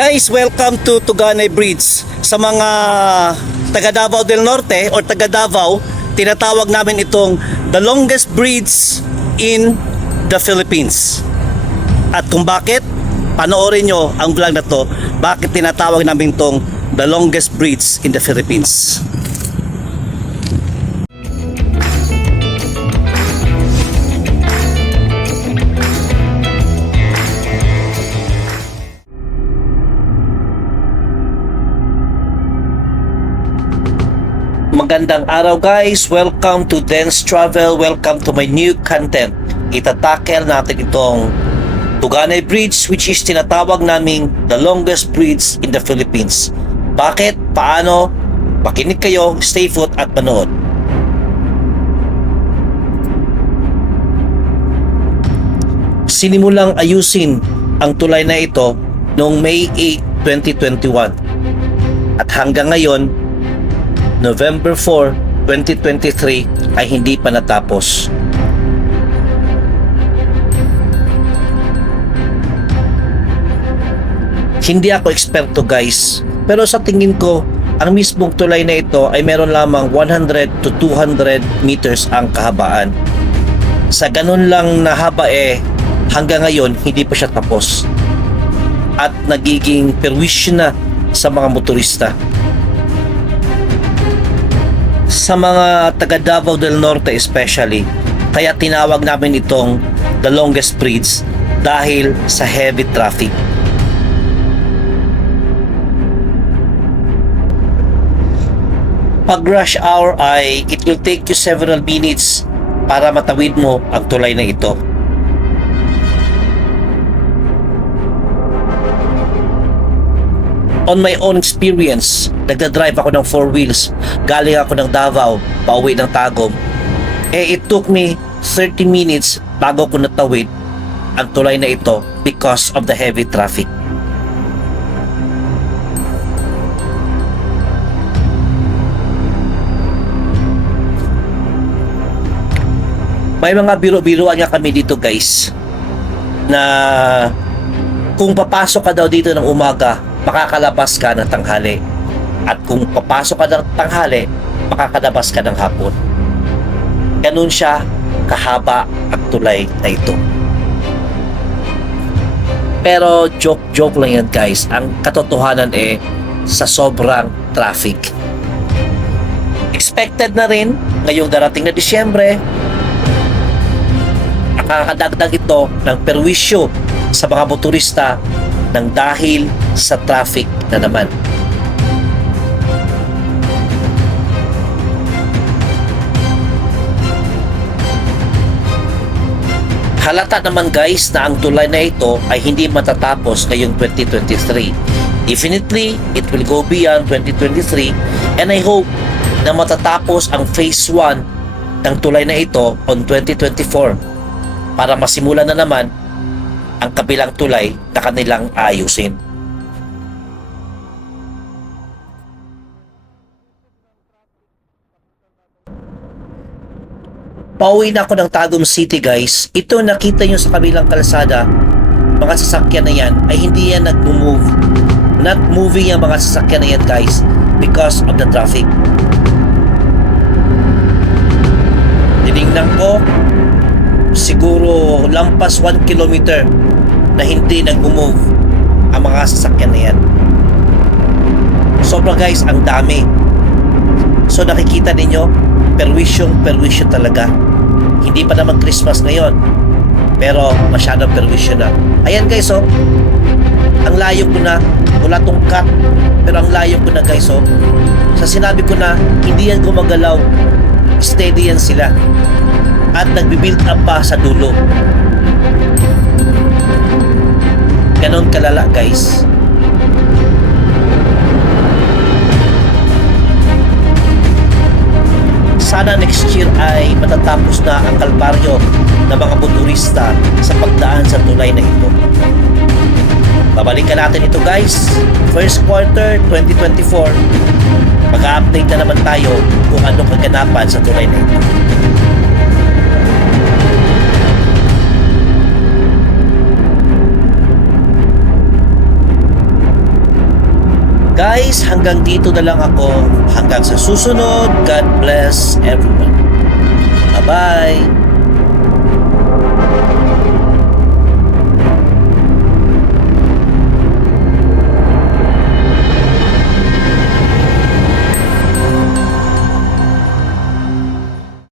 Guys, welcome to Tuganay Bridge. Sa mga taga Davao del Norte or taga Davao, tinatawag namin itong the longest bridge in the Philippines. At kung bakit, panoorin nyo ang vlog na to, bakit tinatawag namin itong the longest bridge in the Philippines. Magandang araw guys, welcome to Dance Travel, welcome to my new content. Itatakel natin itong Tuganay Bridge, which is tinatawag naming the longest bridge in the Philippines. Bakit? Paano? Makinig kayo, stay put at manood. Sinimulang ayusin ang tulay na ito noong May 8, 2021 at hanggang ngayon November 4, 2023 ay hindi pa natapos. Hindi ako eksperto guys, pero sa tingin ko, ang mismong tulay na ito ay meron lamang 100 to 200 meters ang kahabaan. Sa ganun lang na haba hanggang ngayon hindi pa siya tapos. At nagiging perwisyo na sa mga motorista. Sa mga taga Davao del Norte especially, kaya tinawag namin itong the longest bridge dahil sa heavy traffic. Pag rush hour ay it will take you several minutes para matawid mo ang tulay na ito. On my own experience, nagdadrive ako ng 4 wheels. Galing ako ng Davao, pauwi ng Tagum. It took me 30 minutes bago ko natawid ang tulay na ito because of the heavy traffic. May mga biro-biroan nga kami dito guys na kung papasok ka daw dito ng umaga, makakalabas ka ng tanghali. At kung papasok ka ng tanghali, makakalabas ka ng hapon. Ganun siya kahaba ang tulay na ito. Pero joke lang yan guys. Ang katotohanan sa sobrang traffic. Expected na rin ngayong darating na Disyembre, nakakadagdag ito ng perwisyo sa mga motorista nang dahil sa traffic na naman. Halata naman guys na ang tulay na ito ay hindi matatapos ngayong 2023. Definitely, it will go beyond 2023 and I hope na matatapos ang phase 1 ng tulay na ito on 2024 para masimulan na naman ang kabilang tulay na kanilang ayusin. Pauwi na ako ng Tagum City guys. Ito nakita nyo sa kabilang kalsada, mga sasakyan na yan ay hindi yan nag-move. Not moving yung mga sasakyan na yan guys because of the traffic. Tinignan ko, siguro lampas 1 kilometer na hindi nag-move ang mga sasakyan na yan. Sobra guys, ang dami. So nakikita ninyo, perwisyo talaga. Hindi pa naman Christmas ngayon, pero masyadong perwisyo na. Ayan guys ang layo ko na, wala tong cut, pero ang layo ko na guys sa sinabi ko na hindi yan gumagalaw, steady yan sila. At nagbi-build up pa sa dulo. Ganon kalala guys. Sana next year ay matatapos na ang kalbaryo ng mga motorista sa pagdaan sa tulay na ito. Babalikan natin ito guys. First quarter 2024, mag-update na naman tayo kung anong kaganapan sa tulay na ito. hanggang dito na lang ako. Hanggang sa susunod. God bless everyone. Bye-bye.